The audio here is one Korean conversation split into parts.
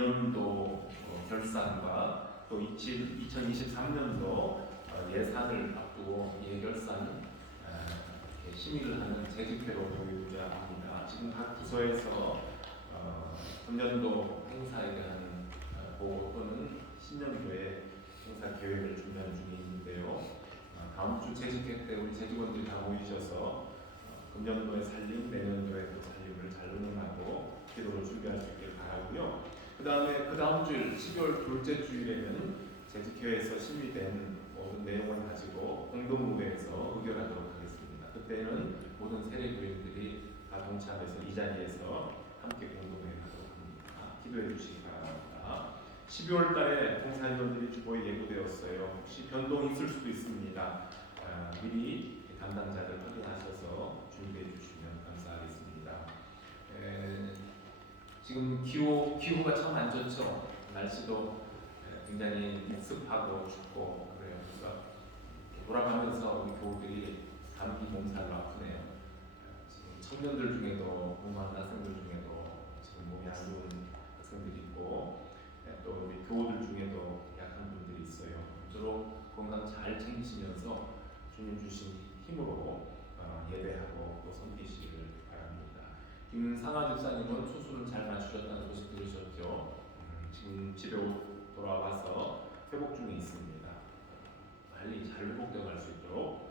내년도 결산과 또 2023년도 예산을 앞두고 예결산 심의를 하는 재집회로 모이고자 합니다. 지금 각 부서에서 금년도 행사에 대한 보고 또는 신년도에 행사 계획을 준비하는 중에 있는데요. 다음 주 재집회 때 우리 재직원들이 다 모이셔서 금년도에 살림, 내년도에 또 살림을 잘 운영하고 기도로 준비할 수 있길 바라고요. 그 다음 주일 12월 둘째 주일에는 재직회에서 심의된 모든 내용을 가지고 공동무대에서 의결하도록 하겠습니다. 그때는 모든 세례교인들이 다 동참해서 이 자리에서 함께 공동회의하도록 합니다. 기도해 주시기 바랍니다. 12월 달에 봉사인원들이 주보에 예고되었어요. 혹시 변동이 있을 수도 있습니다. 미리 담당자들 확인하셔서 준비해 주시면 감사하겠습니다. 지금 기후가 참 안 좋죠. 날씨도 굉장히 습하고 춥고 그래요. 그래서 돌아가면서 우리 교우들이 감기 몸살로 아프네요. 지금 청년들 중에도 공부하는 학생들 중에도 지금 몸이 안 좋은 학생들이 있고 또 우리 교우들 중에도 약한 분들이 있어요. 모쪼록 건강 잘 챙기시면서 주님 주신 힘으로 예배하고 또 섬기시기를 바랍니다. 김상아 집사님은 수술을 잘 마치셨다는 소식 들으셨죠? 지금 집에 돌아와서 회복 중에 있습니다. 빨리 잘 회복되어 갈 수 있도록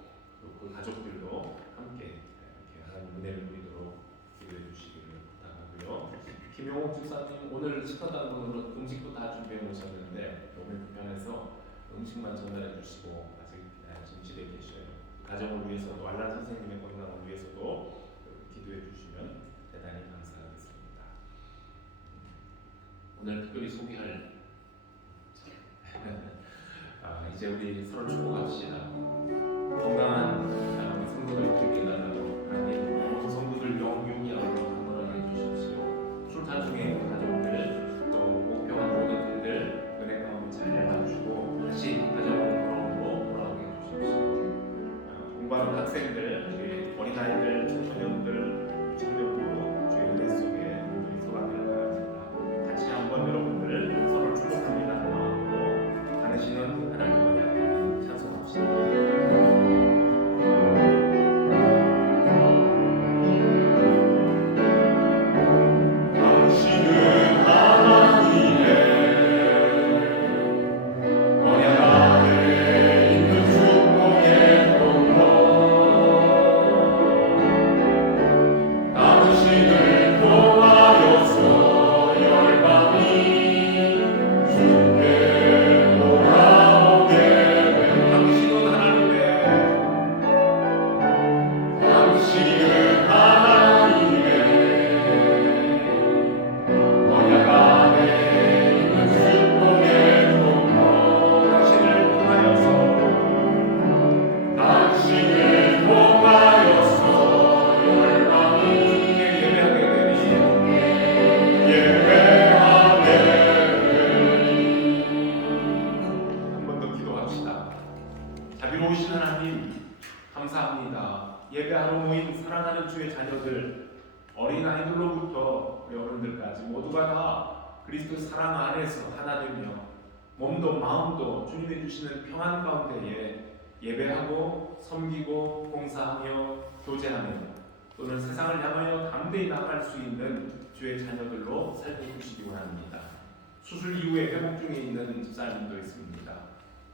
그 가족들도 함께 이렇게 하나님 은혜를 누리도록 기도해 주시기를 부탁하고요. 김용옥 집사님 오늘 식사단으로 음식도 다 준비해 놓으셨는데 몸이 불편해서 음식만 전달해 주시고 아직 지금 집에 계셔요. 가정을 위해서도 알란 선생님의 건강을 위해서도 기도해 주시면 대단히 감사하겠습니다. 오늘 특별히 소개할 이제 우리 서로 축복합시다. 건강한 우리 성도를 되게 해달라고 하나님 모든 성도들 영육이 한번하게 해주십시오. 출타 중에 있는 가족들 또 목표한 모든 일들 은혜 가운데 잘 맞추고 다시 가정으로 돌아오게 해주십시오. 공부하는 학생들, 우리 어린아이들, 청소년들, 청년부 주의 은혜 속에 모두이 서가기를 바랍니다. 같이 한번 여러분들 서로 축복합니다. 하고 당신은 하나님을 향해 찬송합시다. 자비로우신 하나님 감사합니다. 예배하러 모인 사랑하는 주의 자녀들 어린아이들로부터 어른들까지 모두가 다 그리스도 사랑 안에서 하나 되며 몸도 마음도 주님이 주시는 평안 가운데에 예배하고 섬기고 봉사하며 교제하며 또는 세상을 향하여 담대히 나아갈 수 있는 주의 자녀들로 살게 해주시기 원합니다. 수술 이후에 회복 중에 있는 집사님도 있습니다.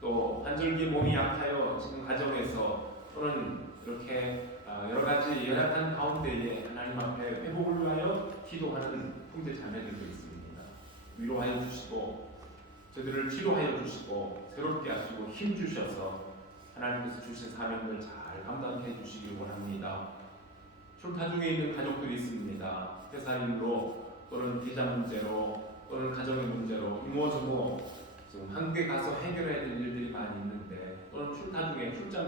또 환절기 몸이 약하여 지금 가정에서 또는 이렇게 여러 가지 연약한 가운데에 하나님 앞에 회복을 위하여 기도하는 형제 자매들도 있습니다. 위로하여 주시고 저들을 치료하여 주시고 새롭게 하시고 힘 주셔서 하나님께서 주신 사명을 잘 감당해 주시길 원합니다. 출타 중에 있는 가족들이 있습니다. 회사 일로 또는 비자 문제로 또는 가정의 문제로 이모저모 지금 한국에 가서 해결해야 될 일들이 많이 있는데 또는 출장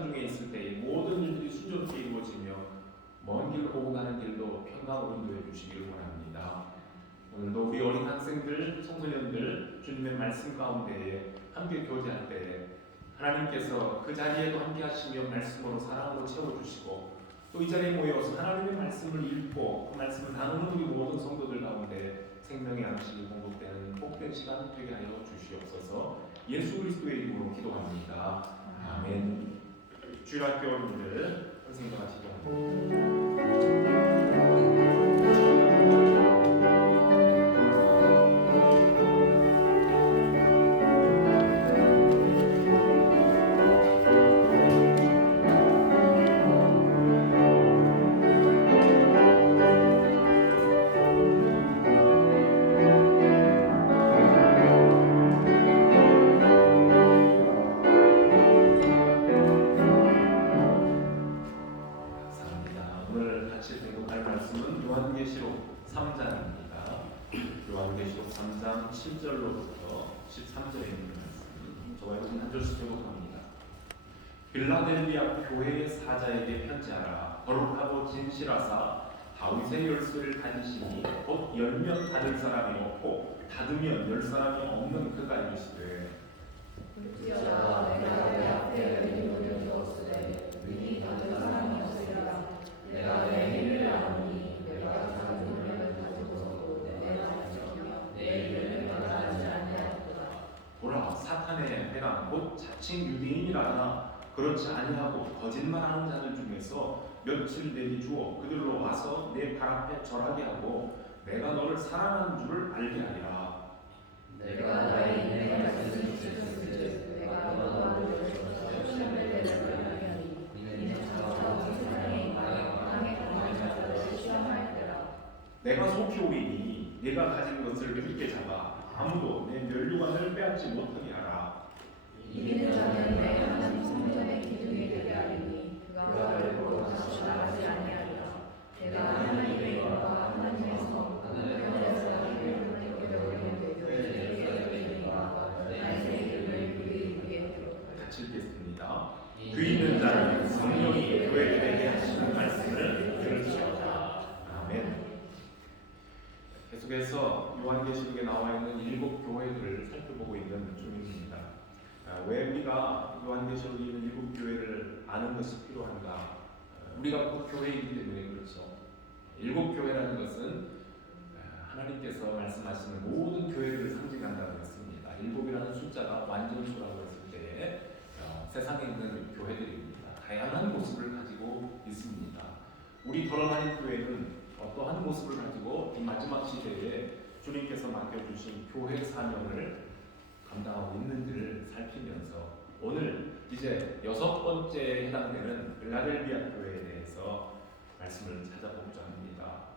중에 있을 때 모든 일들이 순조롭게 이루어지며 먼 길 오고 가는 길도 평강으로 인도해 주시길 원합니다. 오늘도 우리 어린 학생들, 청소년들 주님의 말씀 가운데에 함께 교제할 때 하나님께서 그 자리에도 함께 하시며 말씀으로 사랑으로 채워주시고 또 이 자리에 모여서 하나님의 말씀을 읽고 그 말씀을 나누는 우리 모든 성도들 가운데 생명의 양식이 공급되는 복된 복된 시간 되게 하여 주시옵소서. 예수 그리스도의 이름으로 기도합니다. 아멘. 주일학교님들 선생님과 같이 기도합니다. 요한계시록 3장입니다. 요한계시록 3장 7절로부터 13절에 있는 말씀, 저와 여러분 한 절씩 교독합니다. 빌라델비아 교회의 사자에게 편지하라. 거룩하고 진실하사 다윗의 열쇠를 가지시니 곧 열면 닫을 사람이 없고 닫으면 열 사람이 없는 그가 이르시되 내가 내 앞에 열린 문을 두었으되 문이 닫은 사람이 없으리라. 내가 내 일을 아노니 내가 닫은 문을 닫고서도 내가 지키며 내 일을 말하지 아니하였도다. 보라, 사탄의 해가 곧 자칭 유대인이라나 그렇지 아니하고 거짓말하는 자들 중에서 며칠 내니 주어 그들로 와서 내 발 앞에 절하게 하고 내가 너를 사랑하는 줄을 알게 하리라. 내가 나의 인내 말씀을 지켰은즉 내가 너와 너를 시험을 내려고 하니 이는 저와 세상에 강에 강한 자들을 시험하였더라. 내가 속히 오리니 네가 가진 것을 굳게 잡아 아무도 내 면류관을 빼앗지 못하게 하라. 이기는 자는 내 하나님 성전의 기둥이 되게 하리니 그가 나를 보고 다시 나가지 아니하리라. 내가 하나님의 영과 하나님의 성 하늘에서 하나님을 올리는 교회의 이름과 나의 이름을 그의 위에 들었다. 같이 읽겠습니다. 그 있는 자는 성령이 교회들에게 하시는 말씀을 들을지어다. 아멘. 계속해서 요한계시록에 나와 있는 7 교회들을 살펴보고 있는 중입니다. 왜 우리가 요한계시록에 있는 7 교회를 아는 것이 필요한가? 우리가 그 교회이기 때문에 그렇죠. 7 교회라는 것은 하나님께서 말씀하시는 모든 교회들을 상징한다고 했습니다. 7이라는 숫자가 완전수라고 했을 때에 세상에 있는 교회들입니다. 다양한 모습을 가지고 있습니다. 우리 더러나님 교회는 어떠한 모습을 가지고 이 마지막 시대에 주님께서 맡겨주신 교회 사명을 감당하고 있는지를 살피면서 오늘 이제 6번째에 해당되는 빌라델비아 교회에 대해서 말씀을 찾아보고자 합니다.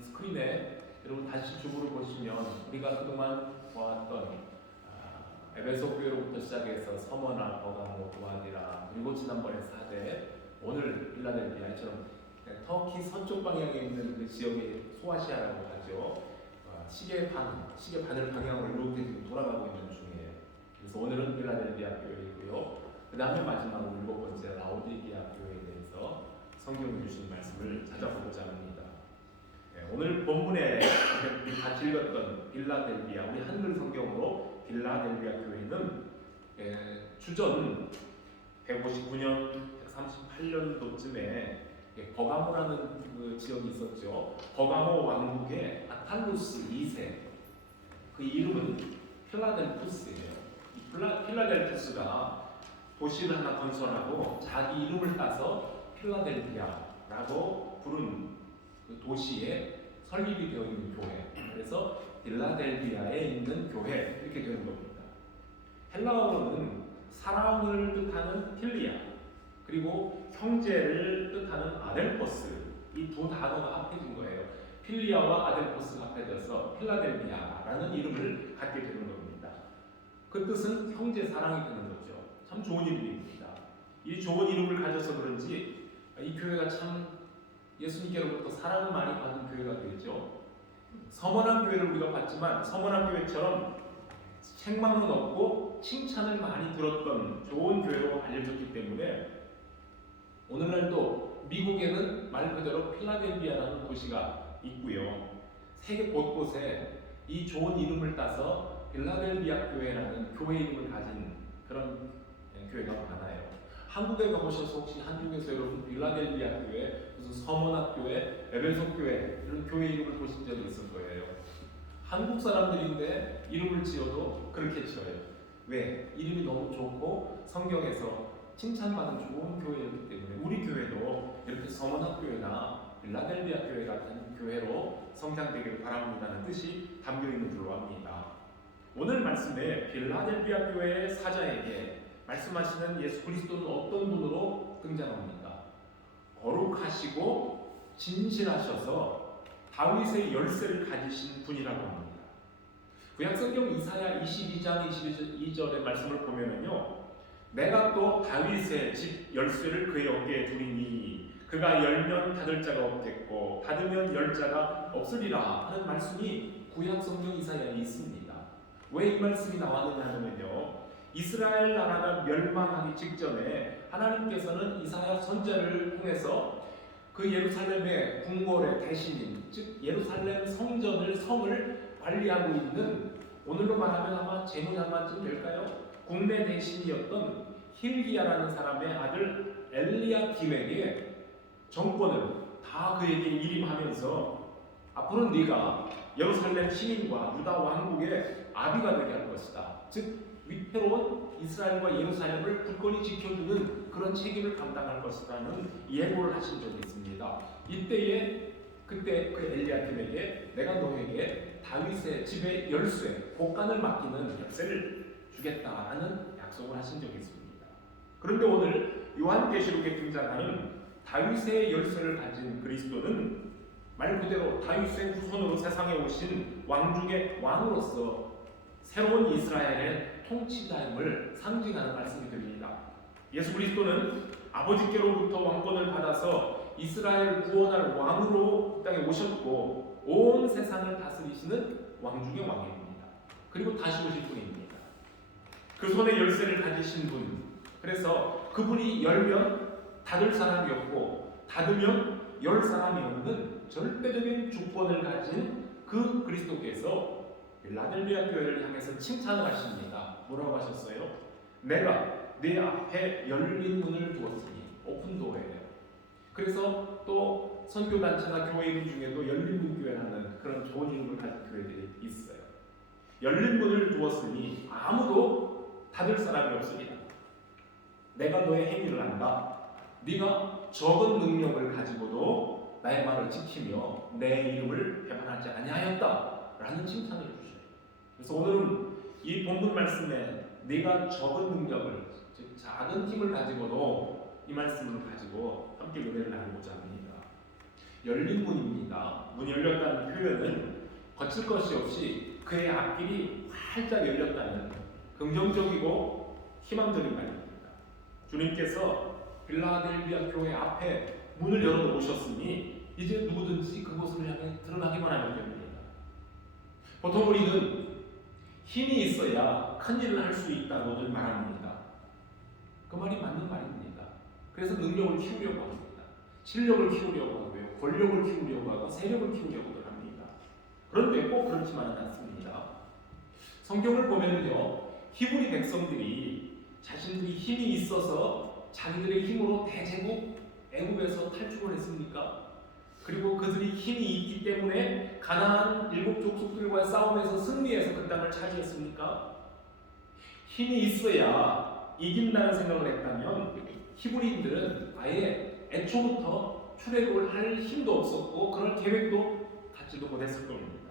스크린에 여러분 다시 주부를 보시면 우리가 그동안 보았던 에베소 교회로부터 시작해서 서머나 버가모, 도아디라 그리고 지난번에 사대, 오늘 빌라델비아처럼 터키 서쪽 방향에 있는 그 지역의 소아시아라고 하죠. 시계 반을 방향으로 이렇게 지금 돌아가고 있는 중이에요. 그래서 오늘은 빌라델비아 교회이고요. 그 다음에 마지막으로 7번째 라오디게아 교회에 대해서 성경이 주신 말씀을 찾아보고자 합니다. 오늘 본문에 같이 읽었던 빌라델비아, 우리 한글 성경으로 빌라델비아 교회는 주전 159년, 138년도쯤에 버가모라는 그 지역이 있었죠. 버가모 왕국의 아탈루스 2세, 그 이름은 필라델푸스예요. 이 필라델푸스가 도시를 하나 건설하고 자기 이름을 따서 필라델피아라고 부른 그 도시에 설립이 되어 있는 교회, 그래서 빌라델비아에 있는 교회 이렇게 되는 겁니다. 헬라어로는 사랑을 뜻하는 필리아, 그리고 형제를 뜻하는 아델포스, 이 두 단어가 합해진 거예요. 필리아와 아델포스가 합해져서 필라델비아라는 이름을 갖게 되는 겁니다. 그 뜻은 형제 사랑이 되는 거죠. 참 좋은 이름입니다. 이 좋은 이름을 가져서 그런지 이 교회가 참 예수님께로부터 사랑을 많이 받은 교회가 되죠. 서머난 교회를 우리가 봤지만 서머난 교회처럼 책망은 없고 칭찬을 많이 들었던 좋은 교회로 알려졌기 때문에 오늘날도 미국에는 말 그대로 필라델비아라는 도시가 있고요. 세계 곳곳에 이 좋은 이름을 따서 빌라델비아 교회라는 교회 이름을 가진 그런 교회가 많아요. 한국에 가보셔서 혹시 한국에서 여러분 빌라델비아 교회, 무슨 서문학 교회, 에베소 교회 이런 교회 이름을 보신 적이 있을 거예요. 한국 사람들인데 이름을 지어도 그렇게 지어요. 왜? 이름이 너무 좋고 성경에서 칭찬받은 좋은 교회였기 때문에 우리 교회도 이렇게 서문학교회나 빌라델비아 교회 같은 교회로 성장되기를 바랍니다는 뜻이 담겨 있는 줄로 압니다. 오늘 말씀에 빌라델비아 교회의 사자에게 말씀하시는 예수 그리스도는 어떤 분으로 등장합니까? 거룩하시고 진실하셔서 다윗의 열쇠를 가지신 분이라고 합니다. 구약성경 이사야 22장 22절의 말씀을 보면은요, 내가 또 다윗의 집 열쇠를 그의 어깨에 두리니 그가 열면 닫을 자가 없겠고 닫으면 열 자가 없으리라 하는 말씀이 구약성경 이사야에 있습니다. 왜 이 말씀이 나왔느냐 하면요, 이스라엘 나라가 멸망하기 직전에 하나님께서는 이사야 선지자를 통해서 그 예루살렘의 궁궐의 대신인, 즉 예루살렘 성을 관리하고 있는, 오늘로 말하면 아마 제노장관쯤 될까요? 국내 대신이었던 힐기야라는 사람의 아들 엘리야김에게 정권을 다 그에게 일임하면서 앞으로 네가 예루살렘 시민과 유다 왕국의 아비가 되게 할 것이다. 즉 위태로운 이스라엘과 예루살렘을 굳건히 지켜주는 그런 책임을 감당할 것이라는 예고를 하신 적이 있습니다. 그때 그 엘리야김에게 내가 너에게 다윗의 집의 열쇠, 복간을 맡기는 열쇠를 주겠다라는 약속을 하신 적이 있습니다. 그런데 오늘 요한계시록에 등장하는 다윗의 열쇠를 가진 그리스도는 말 그대로 다윗의 후손으로 세상에 오신 왕중의 왕으로서 새로운 이스라엘의 통치자임을 상징하는 말씀이 됩니다. 예수 그리스도는 아버지께로부터 왕권을 받아서 이스라엘 구원할 왕으로 이 땅에 오셨고 온 세상을 다스리시는 왕중의 왕입니다. 그리고 다시 오실 분입니다. 그 손에 열쇠를 가지신 분, 그래서 그분이 열면 닫을 사람이 없고 닫으면 열 사람이 없는 절대적인 주권을 가진 그 그리스도께서 빌라델비아 교회를 향해서 칭찬을 하십니다. 뭐라고 하셨어요? 내가 네 앞에 열린 문을 두었으니, 오픈도어예요. 그래서 또 선교단체나 교회 이름 중에도 열린 문 교회라는 그런 좋은 이름을 가진 교회들이 있어요. 열린 문을 두었으니 아무도 닫을 사람이 없으리라. 내가 너의 행위를 안다. 네가 적은 능력을 가지고도 나의 말을 지키며 내 이름을 배반하지 아니하였다라는 칭찬을 주셔요. 그래서 오늘은 이 본문 말씀에 네가 적은 능력을, 즉 작은 힘을 가지고도 이 말씀을 가지고 함께 은혜를 나누고자 합니다. 열린 문입니다. 문이 열렸다는 표현은 거칠 것이 없이 그의 앞길이 활짝 열렸다는 긍정적이고 희망적인 말입니다. 주님께서 빌라델비아 교회 앞에 문을 열어놓으셨으니 이제 누구든지 그곳을 향해 들어가기만 하면 됩니다. 보통 우리는 힘이 있어야 큰 일을 할 수 있다고들 말합니다. 그 말이 맞는 말입니다. 그래서 능력을 키우려고 합니다. 실력을 키우려고 하고요, 권력을 키우려고 하고 세력을 키우려고 합니다. 그런데 꼭 그렇지만은 않습니다. 성경을 보면요, 히브리 백성들이 자신들이 힘이 있어서 자기들의 힘으로 대제국 애굽에서 탈출을 했습니까? 그리고 그들이 힘이 있기 때문에 가나안 일곱 족속들과의 싸움에서 승리해서 그 땅을 차지했습니까? 힘이 있어야 이긴다는 생각을 했다면 히브리인들은 아예 애초부터 출애굽을 할 힘도 없었고 그런 계획도 갖지도 못했을 겁니다.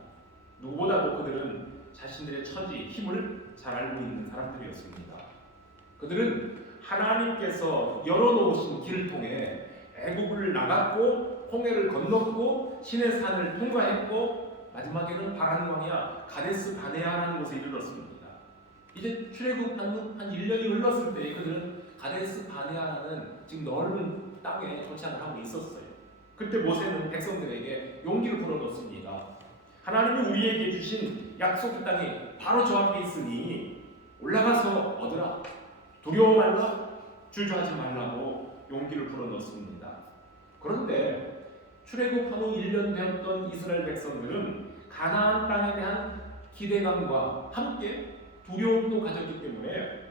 누구보다도 그들은 자신들의 처지, 힘을 잘 알고 있는 사람들이었습니다. 그들은 하나님께서 열어놓으신 길을 통해 애굽을 나갔고 홍해를 건넜고 시내산을 통과했고 마지막에는 바란 광야 가데스 바네아라는 곳에 이르렀습니다. 이제 출애굽한 1년이 흘렀을 때 그들은 가데스 바네아라는 지금 넓은 땅에 도착을 하고 있었어요. 그때 모세는 백성들에게 용기를 불어넣습니다. 하나님이 우리에게 주신 약속의 땅이 바로 저 앞에 있으니 올라가서 얻으라. 두려워 말라. 주저하지 말라고 용기를 불어넣습니다. 그런데 출애굽한 후 1년 되었던 이스라엘 백성들은 가나안 땅에 대한 기대감과 함께 두려움도 가졌기 때문에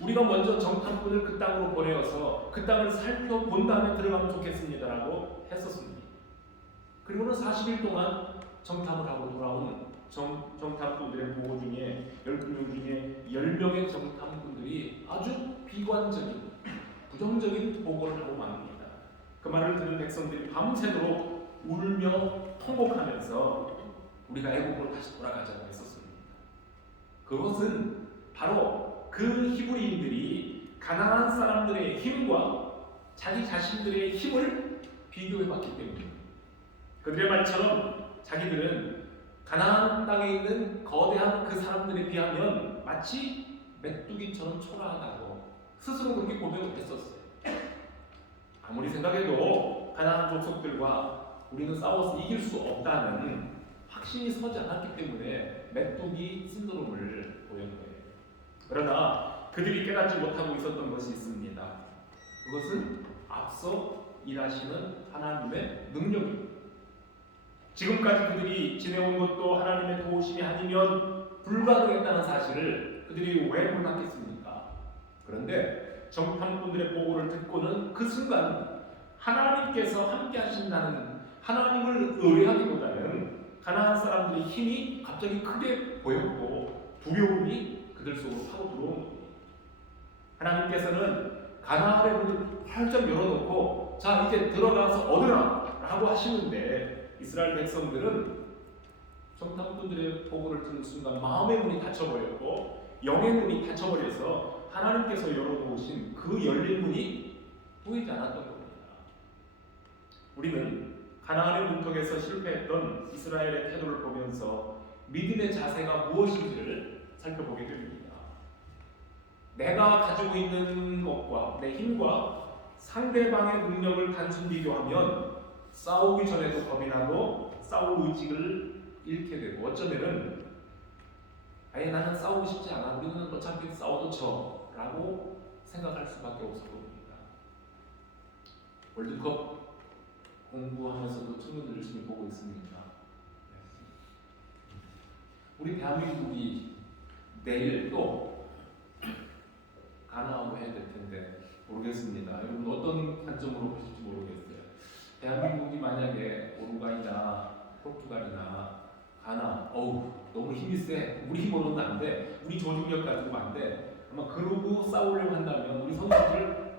우리가 먼저 정탐꾼을 그 땅으로 보내어서 그 땅을 살펴본 다음에 들어가면 좋겠습니다라고 했었습니다. 그리고는 40일 동안 정탐을 하고 돌아온 정탐꾼들의 보고 중에 12명 중에 10명의 정탐꾼들이 아주 비관적인 부정적인 보고를 하고 맙니다. 그 말을 들은 백성들이 밤새도록 울며 통곡하면서 우리가 애국으로 다시 돌아가자고 했었습니다. 그것은 바로 그 히브리인들이 가나안 사람들의 힘과 자기 자신들의 힘을 비교해봤기 때문입니다. 그들의 말처럼 자기들은 가나안 땅에 있는 거대한 그 사람들에 비하면 마치 메뚜기처럼 초라하다고 스스로 그렇게 고백을 했었어요. 아무리 생각해도 가나안 족속들과 우리는 싸워서 이길 수 없다는 확신이 서지 않았기 때문에 메뚜기 신드롬을 보인 거예요. 그러나 그들이 깨닫지 못하고 있었던 것이 있습니다. 그것은 앞서 일하시는 하나님의 능력입니다. 지금까지 그들이 지내온 것도 하나님의 도우심이 아니면 불가능했다는 사실을 그들이 왜 몰랐겠습니까? 그런데 정탐꾼들의 보고를 듣고는 그 순간 하나님께서 함께 하신다는 하나님을 의뢰하기보다는 가나안 사람들의 힘이 갑자기 크게 보였고 두려움이 그들 속으로 파고 들어온 겁니다. 하나님께서는 가나안의 문을 활짝 열어놓고 자 이제 들어가서 얻으라 라고 하시는데 이스라엘 백성들은 정탐꾼들의 보고를 듣는 순간 마음의 문이 닫혀버렸고 영의 문이 닫혀버려서 하나님께서 열어놓으신 그 열린 문이 보이지 않았던 겁니다. 우리는 가나안의 문턱에서 실패했던 이스라엘의 태도를 보면서 믿음의 자세가 무엇인지를 살펴보게 됩니다. 내가 가지고 있는 것과 내 힘과 상대방의 능력을 단순 비교하면 싸우기 전에도 겁이 나고 싸울 의지를 잃게 되고 어쩌면은 아예 나는 싸우고 싶지 않아 우리는 어차피 싸워도 져 라고 생각할 수밖에 없을 겁니다. 월드컵 공부하면서도 청년들 열심히 보고 있습니다. 우리 대한민국이 내일 또 가나하고 해야 될 텐데 모르겠습니다. 여러분 어떤 관점으로 보실지 모르겠어요. 대한민국이 만약에 우루과이나 포르투갈이나 가나, 너무 힘이 세. 우리 힘으로는 안 돼. 우리 조직력 가지고 안 돼. 아마 그러고 싸우려고 한다면 우리 선수들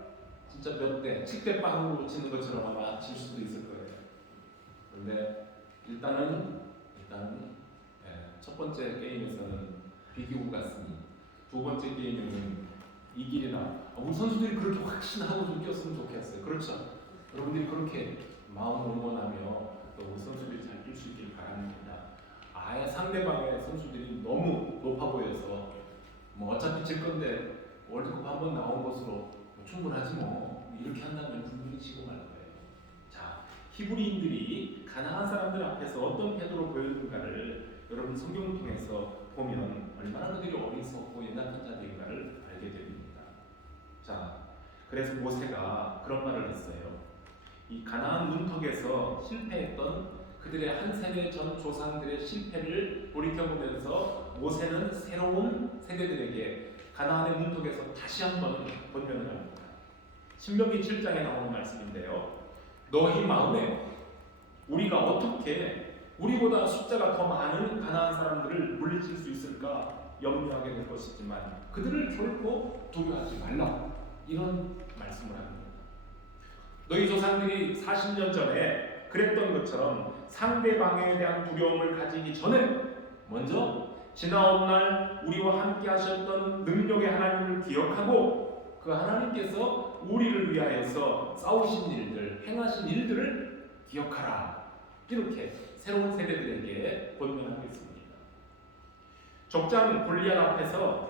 진짜 몇 대, 7대 빵으로 치는 것처럼 아마 질 수도 있을 거예요. 그런데 일단 첫 번째 게임에서는 비기고 갔으니 두 번째 게임에는 이길이나 우리 선수들이 그렇게 확신하고 좀 뛰었으면 좋겠어요. 그렇죠? 여러분들이 그렇게 마음 응원하며 또 우리 선수들이 잘 뛸 수 있길 바랍니다. 아예 상대방의 선수들이 너무 높아 보여서 뭐 어차피 질 건데 월드컵 한번 나온 것으로 충분하지 뭐 이렇게 한다면 분명히 지고 말 거예요. 자, 히브리인들이 가나안 사람들 앞에서 어떤 태도를 보였는가를 여러분 성경을 통해서 보면 얼마나 그들이 어리석고 연약한 자들인가를 알게 됩니다. 자, 그래서 모세가 그런 말을 했어요. 이 가나안 문턱에서 실패했던 그들의 한 세대 전 조상들의 실패를 돌이켜보면서 모세는 새로운 세대들에게 가나안의 문턱에서 다시 한번 권면을 합니다. 신명기 7장에 나오는 말씀인데요. 너희 마음에 우리가 어떻게 우리보다 숫자가 더 많은 가나안 사람들을 물리칠 수 있을까 염려하게 될 것이지만 그들을 결코 두려워하지 말라. 이런 말씀을 합니다. 너희 조상들이 40년 전에 그랬던 것처럼 상대방에 대한 두려움을 가지기 전에 먼저 지나온 날 우리와 함께 하셨던 능력의 하나님을 기억하고 그 하나님께서 우리를 위하여서 싸우신 일들, 행하신 일들을 기억하라. 이렇게 새로운 세대들에게 권면하고 있습니다. 족장 골리앗 앞에서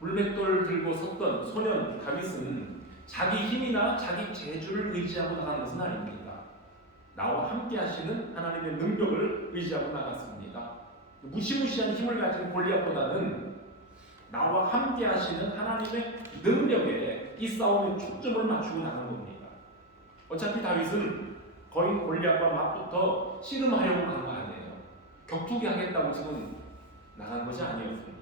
물맷돌 들고 섰던 소년 다윗은 자기 힘이나 자기 재주를 의지하고 나간 것은 아닙니다. 나와 함께 하시는 하나님의 능력을 의지하고 나갔습니다. 무시무시한 힘을 가진 골리앗보다는 나와 함께 하시는 하나님의 능력에 이 싸움에 초점을 맞추고 나간 겁니다. 어차피 다윗은 거의 골리앗과 맞붙어 씨름하려고 간 거 아니에요. 격투기 하겠다고 지금 나간 것이 아니었습니다.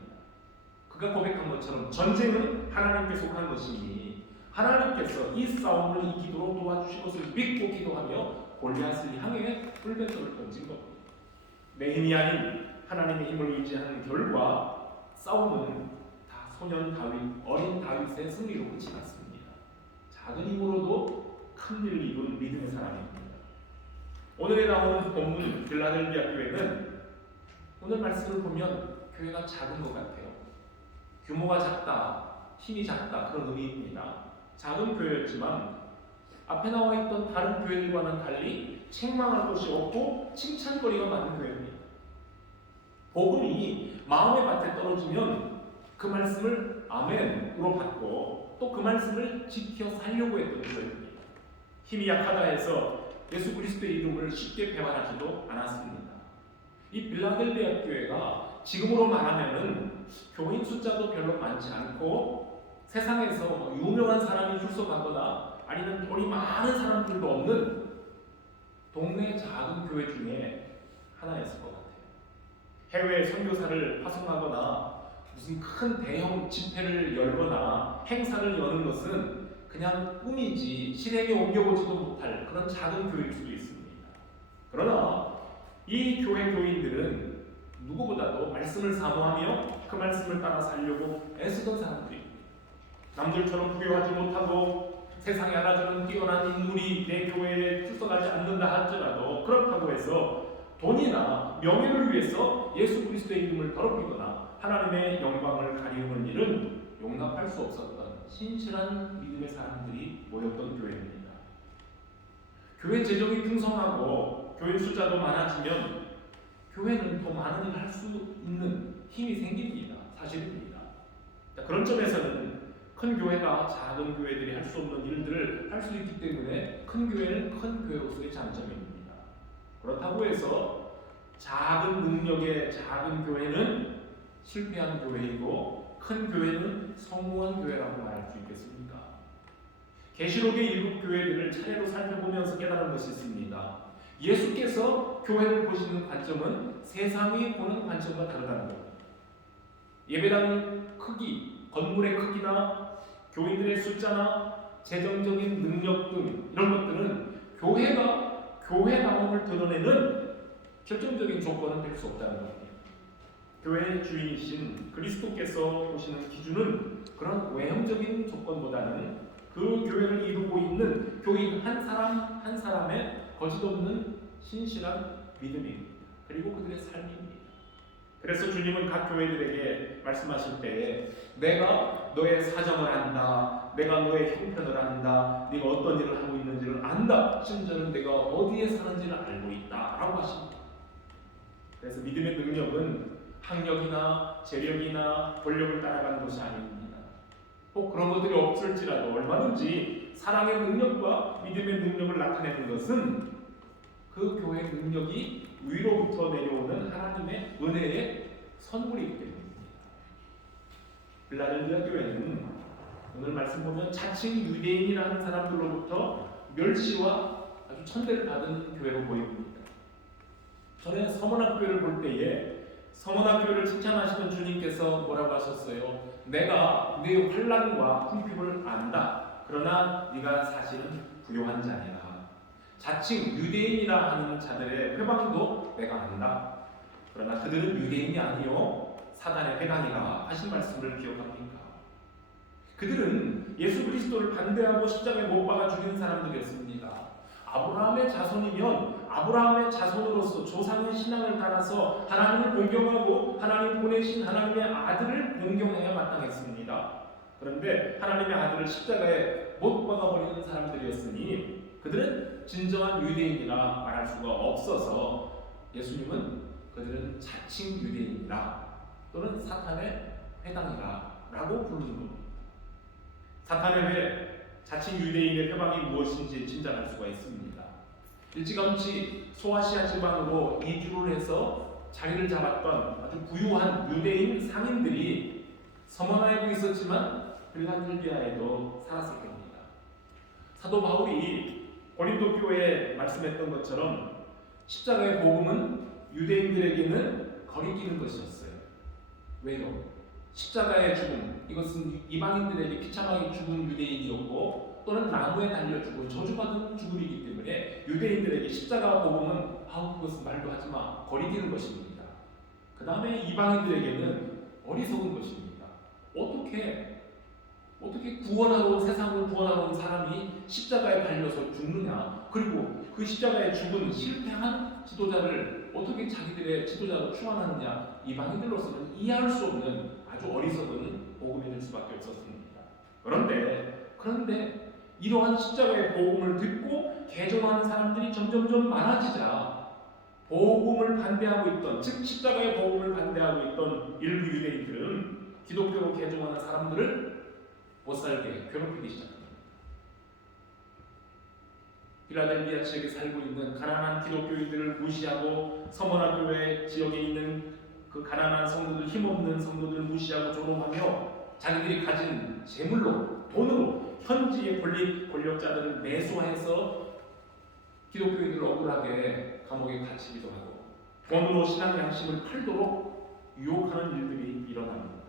그가 고백한 것처럼 전쟁은 하나님께 속한 것이니 하나님께서 이 싸움을 이기도록 도와주실 것을 믿고 기도하며 골리앗을 향해 불뱃돌을 던진 겁니다. 내 힘이 아닌 하나님의 힘을 의지하는 결과 싸움은 다 소년 다윗, 어린 다윗의 승리로 끝이 났습니다. 작은 힘으로도 큰 일을 이룬 믿음의 사람입니다. 오늘에 나오는 본문 빌라델비아 교회는 오늘 말씀을 보면 교회가 작은 것 같아요. 규모가 작다, 힘이 작다 그런 의미입니다. 작은 교회였지만 앞에 나와 있던 다른 교회들과는 달리 책망할 것이 없고 칭찬거리가 많은 교회입니다. 복음이 마음의 밭에 떨어지면 그 말씀을 아멘으로 받고 또 그 말씀을 지켜 살려고 했던 교회입니다. 힘이 약하다 해서 예수 그리스도의 이름을 쉽게 배반하지도 않았습니다. 이 빌라델비아 교회가 지금으로 말하면은 교인 숫자도 별로 많지 않고 세상에서 유명한 사람이 출석하거나 아니면 돈이 많은 사람들도 없는 동네 작은 교회 중에 하나였을 것 같아요. 해외 선교사를 파송하거나 무슨 큰 대형 집회를 열거나 행사를 여는 것은 그냥 꿈이지 실행에 옮겨보지도 못할 그런 작은 교회일 수도 있습니다. 그러나 이 교회 교인들은 누구보다도 말씀을 사모하며 그 말씀을 따라 살려고 애쓰던 사람들입니다. 남들처럼 부유하지 못하고 세상에 알아주는 뛰어난 인물이 내 교회에 출석하지 않는다 할지라도 그렇다고 해서 돈이나 명예를 위해서 예수 그리스도의 이름을 더럽히거나 하나님의 영광을 가리우는 일은 용납할 수 없었던 신실한 믿음의 사람들이 모였던 교회입니다. 교회 재정이 풍성하고 교회 숫자도 많아지면 교회는 더 많은 일을 할 수 있는 힘이 생깁니다. 사실입니다. 그런 점에서는 큰 교회가 작은 교회들이 할 수 없는 일들을 할 수 있기 때문에 큰 교회는 큰 교회로서의 장점입니다. 그렇다고 해서 작은 능력의 작은 교회는 실패한 교회이고 큰 교회는 성공한 교회라고 말할 수 있겠습니까? 계시록의 일곱 교회들을 차례로 살펴보면서 깨달은 것이 있습니다. 예수께서 교회를 보시는 관점은 세상이 보는 관점과 다르다는 겁니다. 예배당 크기, 건물의 크기나 교인들의 숫자나 재정적인 능력 등 이런 것들은 교회가 교회다움을 드러내는 결정적인 조건은 될 수 없다는 겁니다. 교회의 주인이신 그리스도께서 보시는 기준은 그런 외형적인 조건보다는 그 교회를 이루고 있는 교인 한 사람 한 사람의 거짓없는 신실한 믿음입니다. 그리고 그들의 삶입니다. 그래서 주님은 각 교회들에게 말씀하실 때에 내가 너의 사정을 안다, 내가 너의 형편을 안다, 네가 어떤 일을 하고 있는지를 안다, 심지어는 내가 어디에 사는지를 알고 있다 라고 하십니다. 그래서 믿음의 능력은 학력이나 재력이나 권력을 따라가는 것이 아닙니다. 꼭 그런 것들이 없을지라도 얼마든지 사랑의 능력과 믿음의 능력을 나타내는 것은 그 교회의 능력이 위로부터 내려오는 하나님의 은혜의 선물이기 때문입니다. 빌라델비아 교회는 오늘 말씀 보면 자칭 유대인이라는 사람들로부터 멸시와 아주 천대를 받은 교회로 보입니다. 전에 서문학교를 볼 때에 서문학교를 칭찬하시던 주님께서 뭐라고 하셨어요? 내가 네 환난과 궁핍을 안다. 그러나 네가 사실은 부요한 자니라. 자칭 유대인이라 하는 자들의 회방도 내가 안다. 그러나 그들은 유대인이 아니요 사단의 회당이라 하신 말씀을 기억합니까? 그들은 예수 그리스도를 반대하고 십자가에 못 박아 죽인 사람들이었습니다. 아브라함의 자손이면 아브라함의 자손으로서 조상의 신앙을 따라서 하나님을 공경하고 하나님 보내신 하나님의 아들을 공경해야 마땅했습니다. 그런데 하나님의 아들을 십자가에 못 박아버리는 사람들이었으니 그들은 진정한 유대인이라 말할 수가 없어서 예수님은 그들은 자칭 유대인이라 또는 사탄의 회당이라 라고 부르는 겁니다. 사탄의 회, 자칭 유대인의 회방이 무엇인지 짐작할 수가 있습니다. 일찌감치 소아시아 지방으로 이주를 해서 자리를 잡았던 아주 부유한 유대인 상인들이 서머나에도 있었지만 빌라델비아에도 살았을 겁니다. 사도 바울이 고린도 교회에 말씀했던 것처럼 십자가의 복음은 유대인들에게는 거리끼는 것이었어요. 왜요? 십자가의 죽음, 이것은 이방인들에게 비참하게 죽은 유대인이었고 또는 나무에 달려 죽은 저주받은 죽음이기 때문에 유대인들에게 십자가 복음은 그것은 말도 하지마 거리끼는 것입니다. 그 다음에 이방인들에게는 어리석은 것입니다. 어떻게 구원하러 온, 세상을 구원하러 온 사람이 십자가에 달려서 죽느냐, 그리고 그 십자가에 죽은 실패한 지도자를 어떻게 자기들의 지도자로 추앙하느냐, 이방인들로서는 이해할 수 없는 아주 어리석은 복음이 될 수밖에 없었습니다. 그런데 이러한 십자가의 복음을 듣고 개종하는 사람들이 점점점 많아지자 복음을 반대하고 있던, 즉 십자가의 복음을 반대하고 있던 일부 유대인들은 기독교로 개종하는 사람들을 못살게 괴롭히기 시작합니다. 필라델피아 지역에 살고 있는 가난한 기독교인들을 무시하고, 서머나 교회 지역에 있는 그 가난한 성도들, 힘없는 성도들을 무시하고 조롱하며 자기들이 가진 재물로, 돈으로 현지의 권력자들을 매수해서 기독교인들을 억울하게 감옥에 갇히기도 하고 돈으로 신앙 양심을 팔도록 유혹하는 일들이 일어납니다.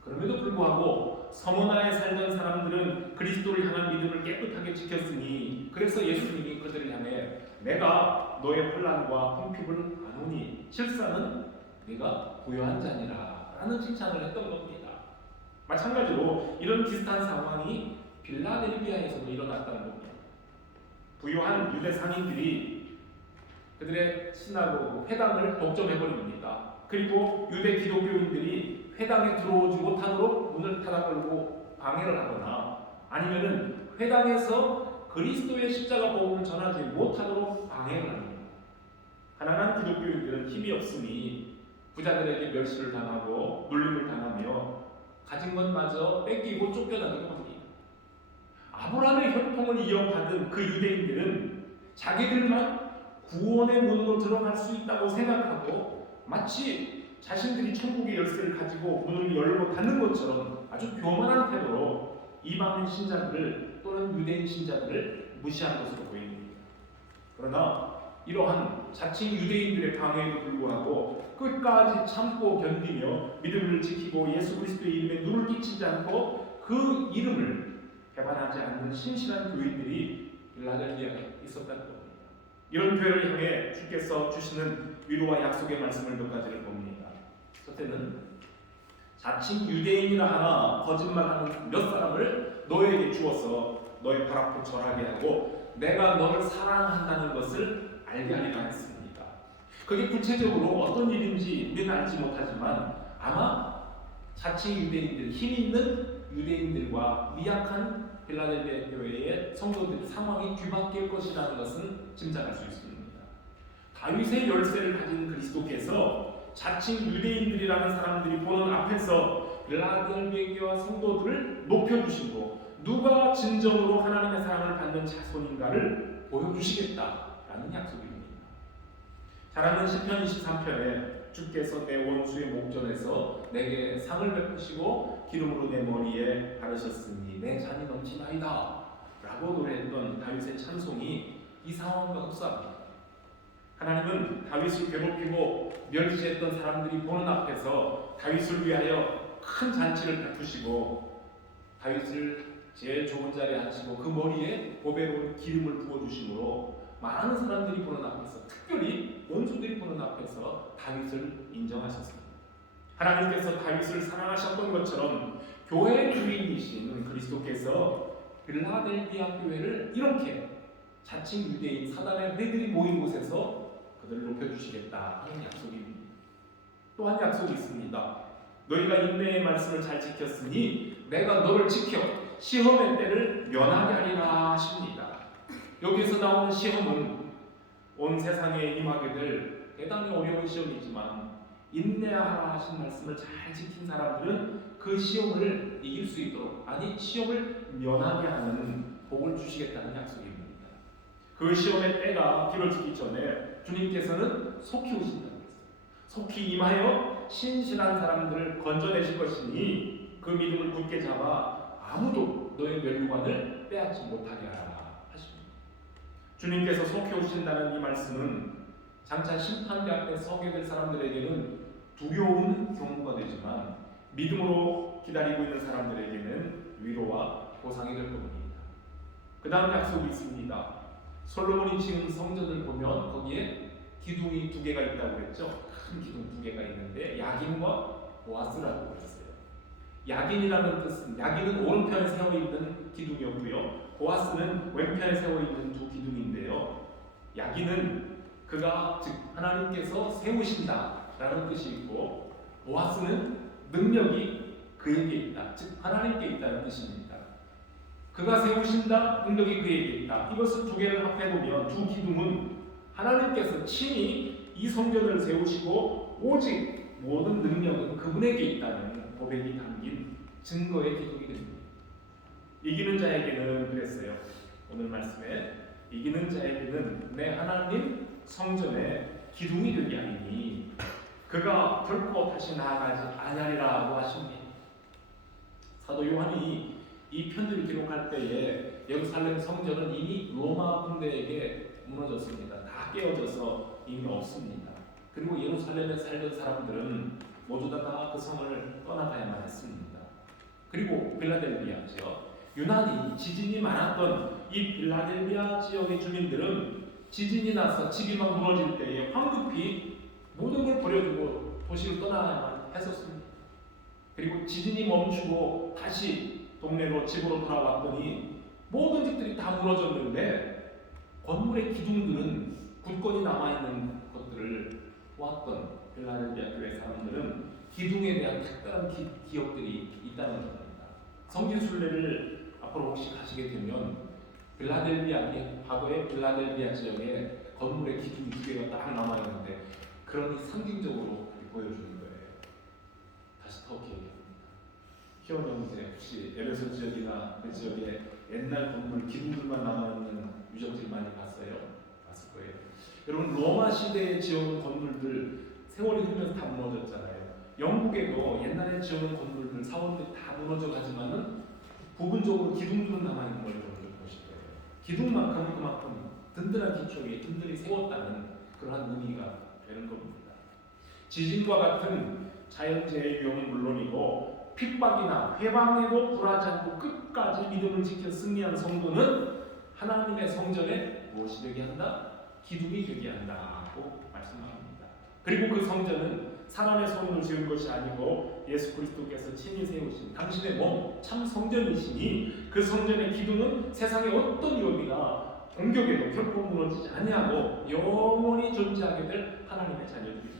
그럼에도 불구하고 서머나에 살던 사람들은 그리스도를 향한 믿음을 깨끗하게 지켰으니, 그래서 예수님이 그들을 향해 내가 너의 혼란과 궁핍을 아노니 실사는 네가 부요한 자니라 라는 칭찬을 했던 겁니다. 마찬가지로 이런 비슷한 상황이 빌라델비아에서도 일어났다는 겁니다. 부요한 유대 상인들이 그들의 시나고그 회당을 독점해버립니다. 그리고 유대 기독교인들이 회당에 들어오지 못하도록 문을 닫아걸고 방해를 하거나, 아니면은 회당에서 그리스도의 십자가 복음을 전하지 못하도록 방해를 합니다. 가난한 기독교인들은 힘이 없으니 부자들에게 멸시를 당하고 놀림을 당하며 가진 것마저 뺏기고 쫓겨나기도 합니다. 아브라함의 혈통을 이어받은 그 유대인들은 자기들만 구원의 문으로 들어갈 수 있다고 생각하고 마치 자신들이 천국의 열쇠를 가지고 문을 열고 닫는 것처럼 아주 교만한 태도로 이방인 신자들을 또는 유대인 신자들을 무시한 것으로 보입니다. 그러나 이러한 자칭 유대인들의 방해에도 불구하고 끝까지 참고 견디며 믿음을 지키고 예수 그리스도의 이름에 눈을 끼치지 않고 그 이름을 배반하지 않는 신실한 교인들이 빌라델비아에 있었다는 겁니다. 이런 교회를 향해 주께서 주시는 위로와 약속의 말씀을 몇 가지를 봅니다. 첫째는 자칭 유대인이라 하나 거짓말하는 몇 사람을 너에게 주어서 너의 발 앞에 절하게 하고 내가 너를 사랑한다는 것을 알게 하리라 했습니다. 그게 구체적으로 어떤 일인지는 알지 못하지만 아마 자칭 유대인들, 힘 있는 유대인들과 미약한 빌라델비아 교회의 성도들의 상황이 뒤바뀔 것이라는 것은 짐작할 수 있습니다. 다윗의 열쇠를 가진 그리스도께서 자칭 유대인들이라는 사람들이 보는 앞에서 빌라델비아 교회 성도들을 높여주시고 누가 진정으로 하나님의 사랑을 받는 자손인가를 보여주시겠다라는 약속입니다. 잘 아는 시편 23편에 주께서 내 원수의 목전에서 내게 상을 베푸시고 기름으로 내 머리에 바르셨으니 내 잔이 넘치나이다 라고 노래했던 다윗의 찬송이 이 상황과 흡사합니다. 하나님은 다윗을 괴롭히고 멸시했던 사람들이 보는 앞에서 다윗을 위하여 큰 잔치를 베푸시고 다윗을 제일 좋은 자리에 앉히고 그 머리에 보배로운 기름을 부어주심으로 많은 사람들이 보는 앞에서, 특별히 원수들이 보는 앞에서 다윗을 인정하셨습니다. 하나님께서 다윗을 사랑하셨던 것처럼 교회의 주인이신 그리스도께서 빌라델비아 교회를 이렇게 자칭 유대인 사단의 회들이 모인 곳에서 그들을 높여주시겠다 하는 약속입니다. 또한 약속이 있습니다. 너희가 인내의 말씀을 잘 지켰으니 내가 너를 지켜 시험의 때를 면하게 하리라 하십니다. 여기에서 나오는 시험은 온 세상에 임하게 될 대단히 어려운 시험이지만 인내하라 하신 말씀을 잘 지킨 사람들은 그 시험을 이길 수 있도록, 아니 시험을 면하게 하는 복을 주시겠다는 약속입니다. 그 시험의 때가 길어지기 전에 주님께서는 속히 오신다고 했어요. 속히 임하여 신실한 사람들을 건져내실 것이니 그 믿음을 굳게 잡아 아무도 너의 멸류관을 빼앗지 못하게 하라 하십니다. 주님께서 속히 오신다는 이 말씀은 장차 심판대 앞에 서게 될 사람들에게는 두려운 경고가 되지만 믿음으로 기다리고 있는 사람들에게는 위로와 보상이 될 겁니다. 그 다음 약속이 있습니다. 솔로몬이 지은 성전을 보면 거기에 기둥이 2개가 있다고 했죠. 큰 기둥 두 개가 있는데 야긴과 보아스라고 했어요. 야긴이라는 뜻은 야긴은 오른편에 세워 있는 기둥이었고요. 보아스는 왼편에 세워 있는 두 기둥인데요. 야긴은 그가 즉 하나님께서 세우신다라는 뜻이 있고 보아스는 능력이 그에게 있다, 즉 하나님께 있다는 뜻입니다. 그가 세우신다, 능력이 그에게 있다. 이것을 두 개를 합해보면 두 기둥은 하나님께서 친히 이 성전을 세우시고 오직 모든 능력은 그분에게 있다는 고백이 담긴 증거의 기둥이 됩니다. 이기는 자에게는 그랬어요. 오늘 말씀에 이기는 자에게는 내 하나님 성전의 기둥이 되게 하리니 그가 결코 다시 나아가지 아니하리라고 하십니다. 사도 요한이 이 편지를 기록할 때에 예루살렘 성전은 이미 로마 군대에게 무너졌습니다. 다 깨어져서 이미 없습니다. 그리고 예루살렘에 살던 사람들은 모두 다 그 성을 떠나가야만 했습니다. 그리고 빌라델비아 지역, 유난히 지진이 많았던 이 빌라델비아 지역의 주민들은 지진이 나서 집이 막 무너질 때에 황급히 모든 걸 버려두고 도시를 떠나야만 했었습니다. 그리고 지진이 멈추고 다시 동네로 집으로 돌아왔더니 모든 집들이 다 무너졌는데 건물의 기둥들은 굳건히 남아있는 것들을 보았던 빌라델비아 교회 사람들은 기둥에 대한 특별한 기억들이 있다는 겁니다. 성지순례를 앞으로 혹시 가시게 되면 과거의 빌라델비아 지역에 건물의 기둥 두 개가 딱 남아있는데 그러니 상징적으로 보여주는 거예요. 다시 터키 얘기합니다. 희원 형제 혹시 에베소 지역이나 그 지역에 옛날 건물 기둥들만 남아있는 유적지 많이 봤어요? 봤을 거예요. 여러분 로마 시대에 지어놓은 건물들 세월이 흐르면서 다 무너졌잖아요. 영국에도 옛날에 지어놓은 건물들 사원들이 다 무너져 가지만은 부분적으로 기둥들은 남아있는 걸 여러분들 보실 거예요. 기둥만큼 그만큼 든든한 기초 위에 든든히 세웠다는 그러한 의미가 되는 겁니다. 지진과 같은 자연재해의 위험은 물론이고 핍박이나 회방에도 굴하지 않고 끝까지 믿음을 지켜 승리한 성도는 하나님의 성전에 무엇이 되게 한다? 기둥이 되게 한다고 말씀합니다. 그리고 그 성전은 사람의 손으로 지은 것이 아니고 예수 그리스도께서 친히 세우신 당신의 몸 참 성전이시니 그 성전의 기둥은 세상의 어떤 위험이나 공격에도 결코 무너지지 아니하고 영원히 존재하게 될 하나님의 자녀들입니다.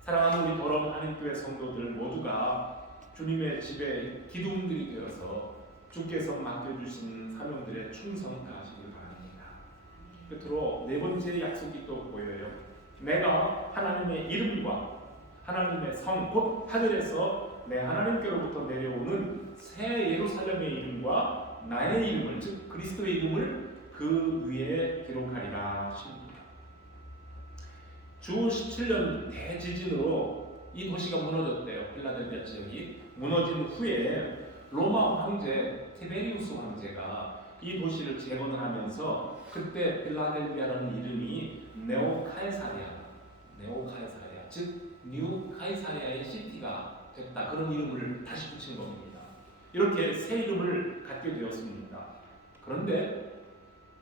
사랑하는 우리 더러운 한인교회 성도들 모두가 주님의 집에 기둥들이 되어서 주께서 맡겨주신 사명들에 충성 다하시길 바랍니다. 끝으로 네 번째 약속이 또 보여요. 내가 하나님의 이름과 하나님의 성 곧 하늘에서 내 하나님께로부터 내려오는 새 예루살렘의 이름과 나의 이름을 즉 그리스도의 이름을 그 위에 기록하리라 하십니다. 주 17년 대지진으로 이 도시가 무너졌대요. 필라델피아 지역이 무너진 후에 로마 황제 티베리우스 황제가 이 도시를 재건을 하면서 그때 필라델피아라는 이름이 네오 카이사리아 즉 뉴 카이사리아의 시티가 됐다. 그런 이름을 다시 붙인 겁니다. 이렇게 새 이름을 갖게 되었습니다. 그런데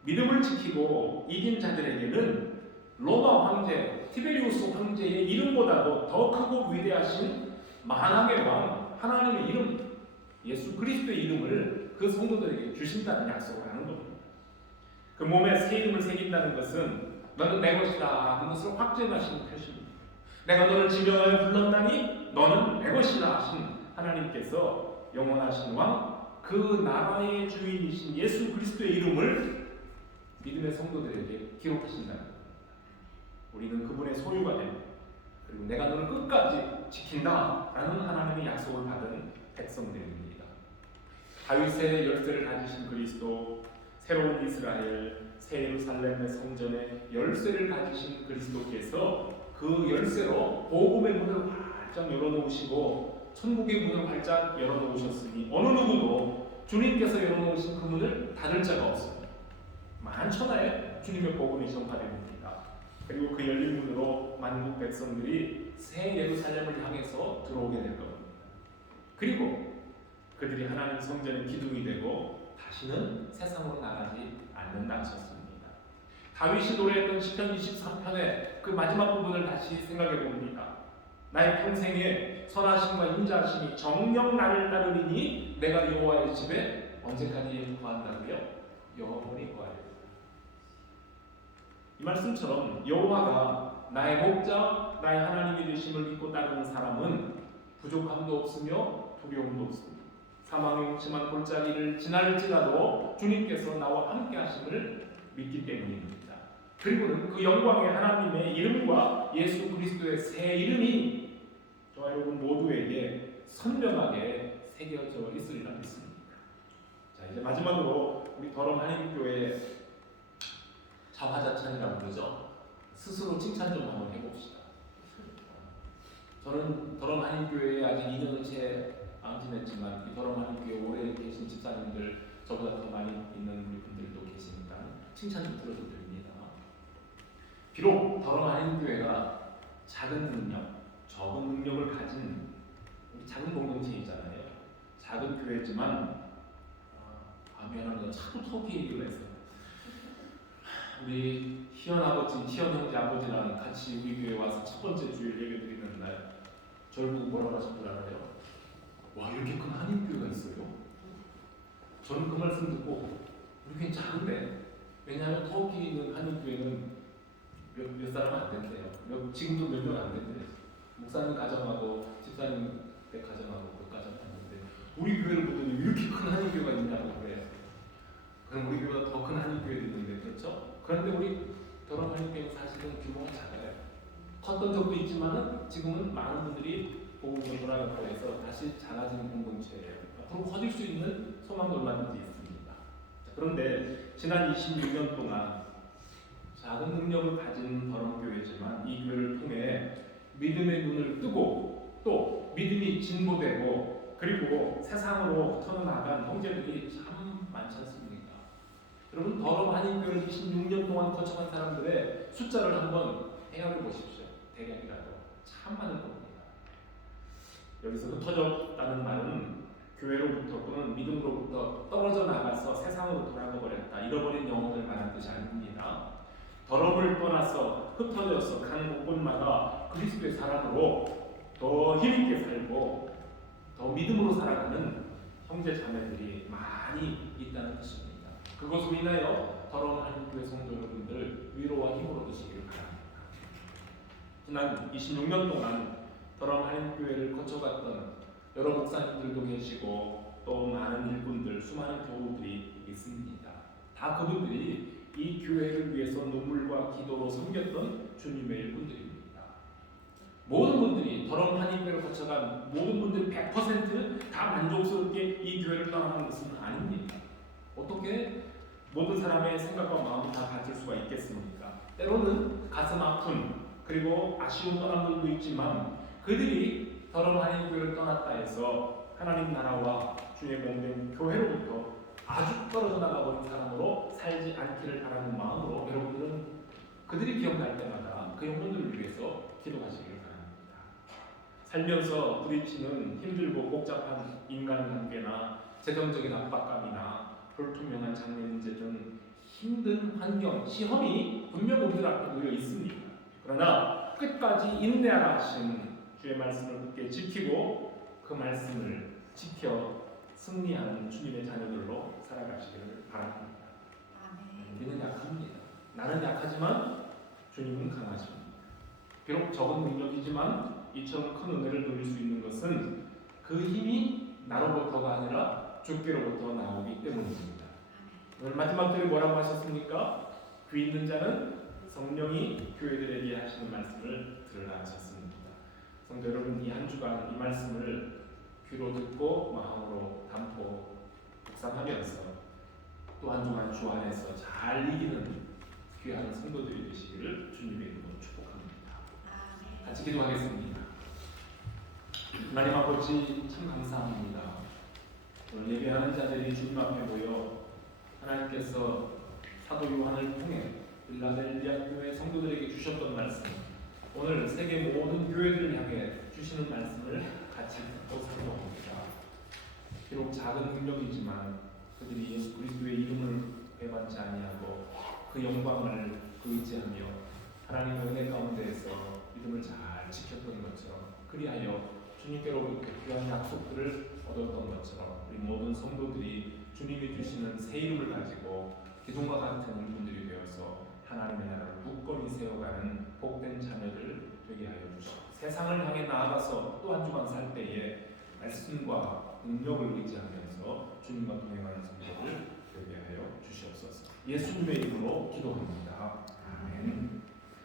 믿음을 지키고 이긴 자들에게는 로마 황제 티베리우스 황제의 이름보다도 더 크고 위대하신 만왕의 왕 하나님의 이름 예수 그리스도의 이름을 그 성도들에게 주신다는 약속을 하는 겁니다. 그 몸에 새 이름을 새긴다는 것은 너는 내 것이다 하는 것을 확증하시는 표시입니다. 내가 너를 지명하여 불렀나니 너는 내 것이다 하신 하나님께서 영원하신 왕 그 나라의 주인이신 예수 그리스도의 이름을 믿음의 성도들에게 기록하신다는 겁니다. 우리는 그분의 소유가 됩니다. 그리고 내가 너를 끝까지 지킨다라는 하나님의 약속을 받은 백성들입니다. 다윗의 열쇠를 가지신 그리스도, 새로운 이스라엘, 새 예루살렘의 성전의 열쇠를 가지신 그리스도께서 그 열쇠로 복음의 문을 활짝 열어놓으시고 천국의 문을 활짝 열어놓으셨으니 어느 누구도 주님께서 열어놓으신 그 문을 닫을 자가 없습니다. 만천하에 주님의 복음이 전파됩니다. 그리고 그 열린 문으로 만국 백성들이 새 예루살렘을 향해서 들어오게 될 겁니다. 그리고 그들이 하나님 성전의 기둥이 되고 다시는 세상으로 나가지 않는다 하셨습니다. 다윗이 노래했던 시편 23편의 그 마지막 부분을 다시 생각해 봅니다. 나의 평생에 선하심과 인자하심이 정녕 나를 따르리니 내가 여호와의 집에 언제까지 거한다고요? 영원히 거하리라. 이 말씀처럼 여호와가 나의 목자, 나의 하나님이 되심을 믿고 따르는 사람은 부족함도 없으며 두려움도 없습니다. 사망의 음침한 골짜기를 지날지라도 주님께서 나와 함께 하심을 믿기 때문입니다. 그리고는 그 영광의 하나님의 이름과 예수 그리스도의 새 이름이 저와 여러분 모두에게 선명하게 새겨져 있으리라 믿습니다. 자, 이제 마지막으로 우리 더럼 한인교회 자화자찬이라고 그러죠. 스스로 칭찬 좀 한번 해봅시다. 저는 더럼 한인교회에 아직 2년을 채 안 지냈지만 이 더럼 한인교회 오래 계신 집사님들, 저보다 더 많이 있는 우리 분들도 계시니까 칭찬 좀 들어도 됩니다. 비록 더럼 한인교회가 작은 능력, 적은 능력을 가진 우리 작은 공동체이잖아요. 작은 교회지만 미안합니다. 자꾸 터키 얘기를 해서 우리 희연 아버지, 희연 형제 아버지랑 같이 우리 교회 와서 첫 번째 주일 예배 드리는 날 저를 보고 뭐라고 하신 줄 알아요? 와, 이렇게 큰 한인교회가 있어요? 저는 그 말씀 듣고 우리 교회 작은데, 왜냐하면 터키에 있는 한인교회는 몇 사람 안 된대요. 지금도 몇 명 안 된대요. 목사님 가정하고 집사님 때 가정하고 그 가정 했는데 우리 교회를 보더니 이렇게 큰 한인교회가 있냐고 그래요. 그럼 우리 교회가 더 큰 한인교회도 있는데, 그렇죠? 그런데 우리 더럼 한인교회는 사실은 규모가 작아요. 컸던 적도 있지만은 지금은 많은 분들이 복음을 돌아가고 해서 다시 작아지는 공동체예요. 앞으로 커질 수 있는 소망도 얼마든지 있습니다. 그런데 지난 26년 동안 작은 능력을 가진 더럼 교회지만 이 교회를 통해 믿음의 눈을 뜨고 또 믿음이 진보되고 그리고 세상으로 터져나간 형제들이 참 많지 않습니까? 여러분, 더럼 한인교회를 26년 동안 거쳐간 사람들의 숫자를 한번 헤아려 보십시오. 대략이라도 참 많은 겁니다. 여기서 흩어졌다는 말은 교회로부터 또는 믿음으로부터 떨어져 나가서 세상으로 돌아가 버렸다, 잃어버린 영혼을 말하는 것이 아닙니다. 더럼을 떠나서 흩어져서 간 곳곳마다 그리스도의 사랑으로 더 힘있게 살고 더 믿음으로 살아가는 형제 자매들이 많이 있다는 뜻입니다. 그것으로 인하여 더럼 한인교회 성도 여러분들 위로와 힘을 얻으시기를 바랍니다. 지난 26년 동안 더럼 한인교회를 거쳐갔던 여러 목사님들도 계시고 또 많은 일꾼들, 수많은 교우들이 있습니다. 다 그분들이 이 교회를 위해서 눈물과 기도로 섬겼던 주님의 일꾼들입니다. 모든 분들이 더럼 한인교회를 거쳐간 모든 분들이 100%다 만족스럽게 이 교회를 떠나는 것은 아닙니다. 어떻게 모든 사람의 생각과 마음을 다 가질 수가 있겠습니까? 때로는 가슴 아픈 그리고 아쉬운 떠남들도 있지만 그들이 더럼 한인교회를 떠났다 해서 하나님 나라와 주의 몸된 교회로부터 아주 떨어져 나가버린 사람으로 살지 않기를 바라는 마음으로 여러분들은 그들이 기억날 때마다 그 영혼들을 위해서 기도하시기를 바랍니다. 살면서 부딪히는 힘들고 복잡한 인간관계나 재정적인 압박감이나 불투명한 장래 문제 등 힘든 환경, 시험이 분명 우리들 앞에 놓여 있습니다. 그러나 끝까지 인내하라 하신 주의 말씀을 굳게 지키고 그 말씀을 지켜 승리하는 주님의 자녀들로 살아가시기를 바랍니다. 우리는 약합니다. 나는 약하지만 주님은 강하십니다. 비록 적은 능력이지만 이처럼 큰 은혜를 누릴 수 있는 것은 그 힘이 나로부터가 아니라 주께로부터 나오기 때문입니다. 오늘 마지막 절에 뭐라고 하셨습니까? 귀 있는 자는 성령이 교회들에게 하시는 말씀을 들으라 하셨습니다. 성도 여러분, 이 한 주간 이 말씀을 귀로 듣고 마음으로 담고 묵상하면서 또 한 주간 주 안에서 잘 이기는 귀한 성도들이 되시기를 주님의 이름으로 축복합니다. 같이 기도하겠습니다. 하나님 아버지, 참 감사합니다. 오늘 예배하는 자들이 주님 앞에 모여 하나님께서 사도 요한을 통해 빌라델비아 교회 성도들에게 주셨던 말씀, 오늘 세계 모든 교회들을 향해 주시는 말씀을 같이 듣고 살펴봅니다. 비록 작은 능력이지만 그들이 예수 그리스도의 이름을 배반치 아니하고 그 영광을 의지하며 하나님의 은혜 가운데에서 믿음을 잘 지켰던 것처럼 그리하여 주님께로부터 귀한 약속들을 얻었던 것처럼 우리 모든 성도들이 주님이 주시는 새 이름을 가지고 기둥과 같은 일꾼들이 되어서 하나님의 나라를 굳건히 세워가는 복된 자녀들 되게 하여 주시고 세상을 향해 나아가서 또 한 주간 살 때에 말씀과 능력을 의지하면서 주님과 동행하는 성도들 되게 하여 주시옵소서. 예수님의 이름으로 기도합니다.